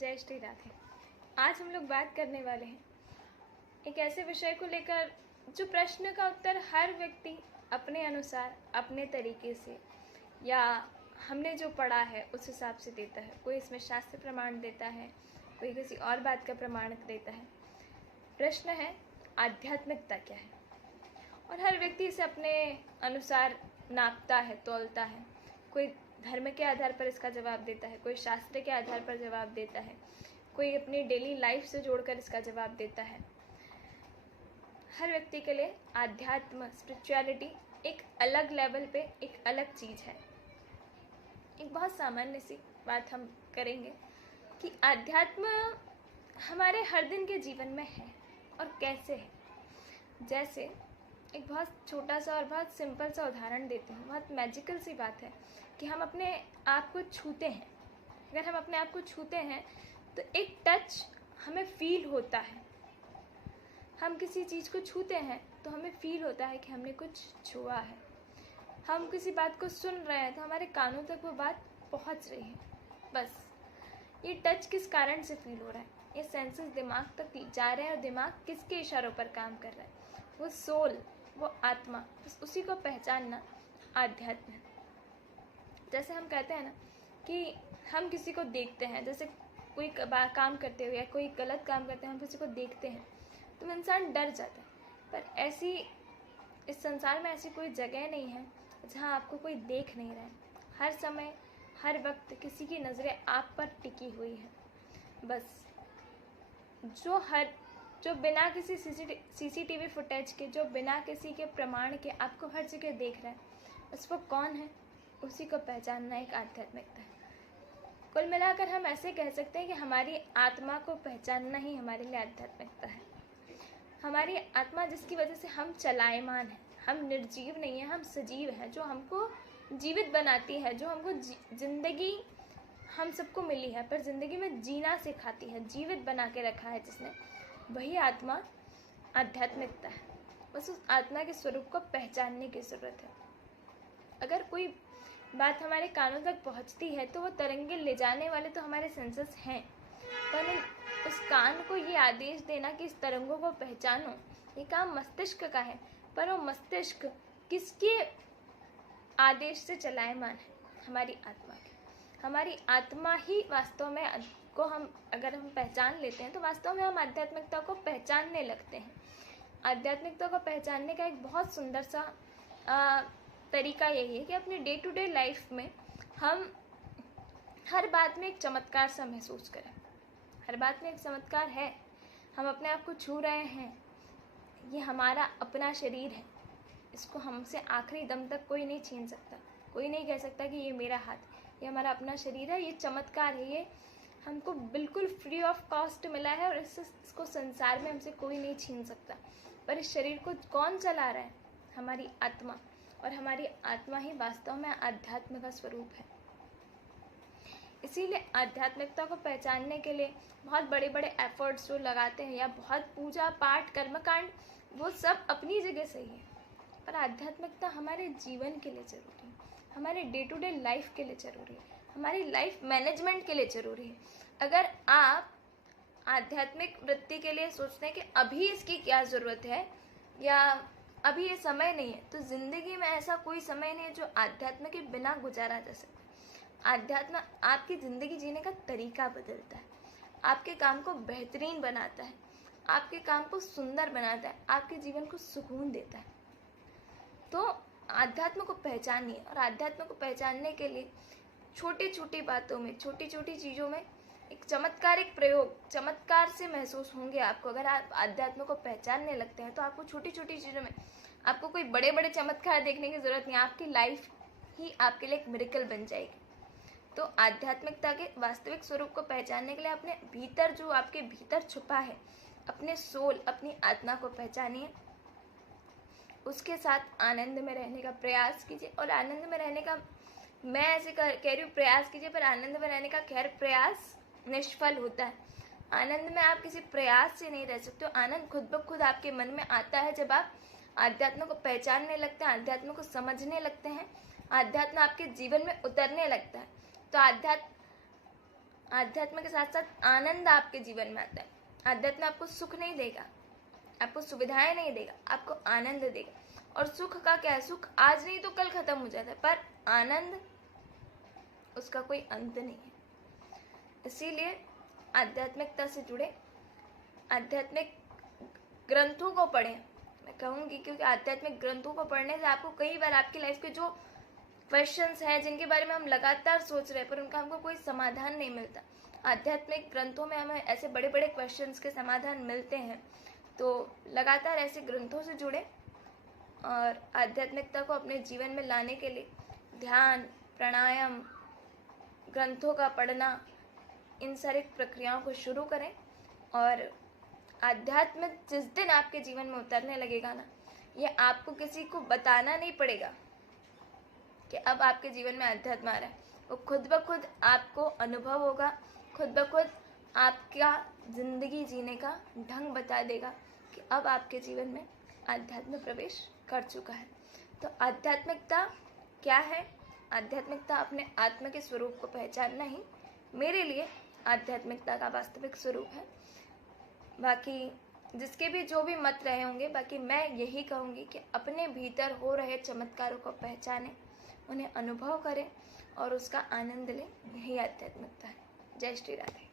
जय श्री राधे। आज हम लोग बात करने वाले हैं एक ऐसे विषय को लेकर जो प्रश्न का उत्तर हर व्यक्ति अपने अनुसार अपने तरीके से या हमने जो पढ़ा है उस हिसाब से देता है। कोई इसमें शास्त्र प्रमाण देता है, कोई किसी और बात का प्रमाण देता है। प्रश्न है आध्यात्मिकता क्या है, और हर व्यक्ति इसे अपने अनुसार नापता है, तौलता है। कोई धर्म के आधार पर इसका जवाब देता है, कोई शास्त्र के आधार पर जवाब देता है, कोई अपनी डेली लाइफ से जोड़कर इसका जवाब देता है। हर व्यक्ति के लिए आध्यात्म, स्पिरिचुअलिटी एक अलग लेवल पे एक अलग चीज़ है। एक बहुत सामान्य सी बात हम करेंगे कि आध्यात्म हमारे हर दिन के जीवन में है और कैसे है। जैसे एक बहुत छोटा सा और बहुत सिंपल सा उदाहरण देती हूँ। बहुत मैजिकल सी बात है कि हम अपने आप को छूते हैं। अगर हम अपने आप को छूते हैं तो एक टच हमें फील होता है। हम किसी चीज़ को छूते हैं तो हमें फील होता है कि हमने कुछ छुआ है। हम किसी बात को सुन रहे हैं तो हमारे कानों तक वो बात पहुंच रही है। बस ये टच किस कारण से फील हो रहा है, ये सेंसेस दिमाग तक जा रहे हैं और दिमाग किसके इशारों पर काम कर रहा है, वो सोल, वो आत्मा। बस उसी को पहचानना आध्यात्म है। जैसे हम कहते हैं ना कि हम किसी को देखते हैं, जैसे कोई काम करते हुए या कोई गलत काम करते हैं, हम किसी को देखते हैं तो इंसान डर जाता है। पर ऐसी इस संसार में ऐसी कोई जगह नहीं है जहाँ आपको कोई देख नहीं रहा है। हर समय हर वक्त किसी की नज़रें आप पर टिकी हुई है। बस जो बिना किसी सीसीटीवी फुटेज के, जो बिना किसी के प्रमाण के आपको हर जगह देख रहा है, बस वो कौन है, उसी को पहचानना एक आध्यात्मिकता है। कुल मिलाकर हम ऐसे कह सकते हैं कि हमारी आत्मा को पहचानना ही हमारे लिए आध्यात्मिकता है। हमारी आत्मा जिसकी वजह से हम चलायमान हैं, हम निर्जीव नहीं हैं, हम सजीव हैं, जो हमको जीवित बनाती है, जो हमको जिंदगी हम सबको मिली है पर ज़िंदगी में जीना सिखाती है, जीवित बना के रखा है जिसने, वही आत्मा आध्यात्मिकता है। बस उस आत्मा के स्वरूप को पहचानने की ज़रूरत है। अगर कोई बात हमारे कानों तक पहुंचती है तो वो तरंगे ले जाने वाले तो हमारे सेंसेस हैं, पर उस कान को ये आदेश देना कि इस तरंगों को पहचानो, ये काम मस्तिष्क का है। पर वो मस्तिष्क किसके आदेश से चलायमान है? हमारी आत्मा के। हमारी आत्मा ही वास्तव में को अगर हम पहचान लेते हैं तो वास्तव में हम आध्यात्मिकता को पहचानने लगते हैं। आध्यात्मिकता को पहचानने का एक बहुत सुंदर सा तरीका यही है कि अपने डे टू डे लाइफ में हम हर बात में एक चमत्कार सा महसूस करें। हर बात में एक चमत्कार है। हम अपने आप को छू रहे हैं, ये हमारा अपना शरीर है, इसको हमसे आखिरी दम तक कोई नहीं छीन सकता। कोई नहीं कह सकता कि ये मेरा हाथ है, ये हमारा अपना शरीर है, ये चमत्कार है, ये हमको बिल्कुल फ्री ऑफ कॉस्ट मिला है और इसको संसार में हमसे कोई नहीं छीन सकता। पर इस शरीर को कौन चला रहा है? हमारी आत्मा। और हमारी आत्मा ही वास्तव में आध्यात्म का स्वरूप है। इसीलिए आध्यात्मिकता को पहचानने के लिए बहुत बड़े बड़े एफर्ट्स जो लगाते हैं या बहुत पूजा पाठ कर्मकांड, वो सब अपनी जगह सही है, पर आध्यात्मिकता हमारे जीवन के लिए ज़रूरी है, हमारे डे टू डे लाइफ के लिए ज़रूरी है, हमारी लाइफ मैनेजमेंट के लिए ज़रूरी है। अगर आप आध्यात्मिक वृत्ति के लिए सोचते हैं कि अभी इसकी क्या ज़रूरत है या अभी ये समय नहीं है, तो ज़िंदगी में ऐसा कोई समय नहीं है जो आध्यात्म के बिना गुजारा जा सकता। आध्यात्म आपकी ज़िंदगी जीने का तरीका बदलता है, आपके काम को बेहतरीन बनाता है, आपके काम को सुंदर बनाता है, आपके जीवन को सुकून देता है। तो आध्यात्म को पहचानिए, और आध्यात्म को पहचानने के लिए छोटी छोटी बातों में, छोटी छोटी चीज़ों में एक चमत्कारिक प्रयोग, चमत्कार से महसूस होंगे आपको। अगर आप आध्यात्म को पहचानने लगते हैं तो आपको छोटी छोटी चीज़ों में, आपको कोई बड़े बड़े चमत्कार देखने की ज़रूरत नहीं, आपकी लाइफ ही आपके लिए एक मिरेकल बन जाएगी। तो आध्यात्मिकता के वास्तविक स्वरूप को पहचानने के लिए अपने भीतर, जो आपके भीतर छुपा है, अपने सोल, अपनी आत्मा को पहचानिए, उसके साथ आनंद में रहने का प्रयास कीजिए। और आनंद में रहने का, मैं ऐसे कह रही हूँ प्रयास कीजिए, पर आनंद में रहने का खैर प्रयास निष्फल होता है। आनंद में आप किसी प्रयास से नहीं रह सकते हो। आनंद खुद ब खुद आपके मन में आता है जब आप आध्यात्म को पहचानने लगते हैं, आध्यात्म को समझने लगते हैं, आध्यात्म आपके जीवन में उतरने लगता है। तो आध्यात्म आध्यात्म के साथ साथ आनंद आपके जीवन में आता है। आध्यात्म आपको सुख नहीं देगा, आपको सुविधाएं नहीं देगा, आपको आनंद देगा। और सुख का क्या है, सुख आज नहीं तो कल खत्म हो जाता है, पर आनंद उसका कोई अंत नहीं है। इसीलिए आध्यात्मिकता से जुड़े, आध्यात्मिक ग्रंथों को पढ़ें, मैं कहूँगी, क्योंकि आध्यात्मिक ग्रंथों को पढ़ने से आपको कई बार आपकी लाइफ के जो क्वेश्चंस हैं जिनके बारे में हम लगातार सोच रहे हैं पर उनका हमको कोई समाधान नहीं मिलता, आध्यात्मिक ग्रंथों में हमें ऐसे बड़े बड़े क्वेश्चंस के समाधान मिलते हैं। तो लगातार ऐसे ग्रंथों से जुड़े और आध्यात्मिकता को अपने जीवन में लाने के लिए ध्यान, प्राणायाम, ग्रंथों का पढ़ना, इन सारी प्रक्रियाओं को शुरू करें। और आध्यात्म जिस दिन आपके जीवन में उतरने लगेगा ना, ये आपको किसी को बताना नहीं पड़ेगा कि अब आपके जीवन में अध्यात्म आ रहा है, वो खुद ब खुद आपको अनुभव होगा, खुद ब खुद आपका जिंदगी जीने का ढंग बता देगा कि अब आपके जीवन में आध्यात्म प्रवेश कर चुका है। तो आध्यात्मिकता क्या है? आध्यात्मिकता अपने आत्मा के स्वरूप को पहचानना ही मेरे लिए आध्यात्मिकता का वास्तविक स्वरूप है। बाकी जिसके भी जो भी मत रहे होंगे, बाकी मैं यही कहूँगी कि अपने भीतर हो रहे चमत्कारों को पहचानें, उन्हें अनुभव करें और उसका आनंद लें। यही आध्यात्मिकता है। जय श्री राधे।